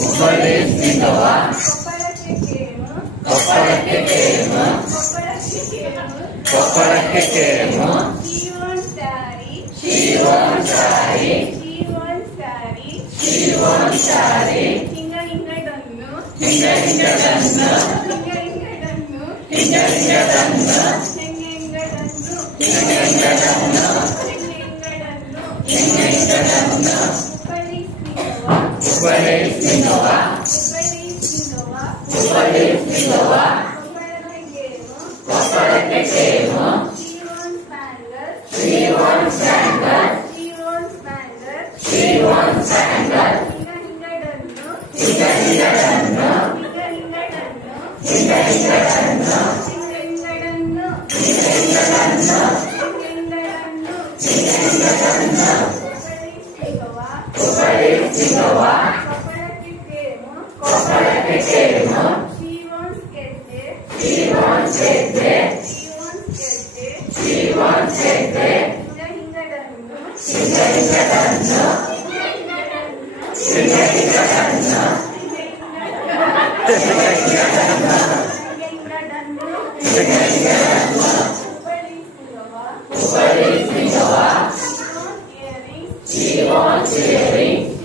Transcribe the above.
ಉಪದೇಶಿಸುವ ಕೊಪ್ಪಳಕ್ಕೆ ಕೇಮು ಕೊಪ್ಪಳಕ್ಕೆ ಕೇಮು ಶಿವನ್ ಸಾರಿ ಹಿಂಗ ಹಿಂಗಡನ್ನು ಉಪದೇಶಿಸುವ ಕೊಪ್ಪಳಕ್ಕೆ ಕೇಮು ಶಿವನ್ ಸ್ಯಾಂಗಲ್ ಹಿಂಗ ಹಿಂಗಡನ್ನು ಉಪದೇಶಿಸುವ ಕೊಪ್ಪಳಕ್ಕೆ ಕೇಮು ಶಿವನ್ ಸೆದ್ದೆ ಹಿಂಗ ಹಿಂಗಡನ್ನು ಉಪದೇಶಿಸುವ ಶಿವನ್ ಸೇರಿ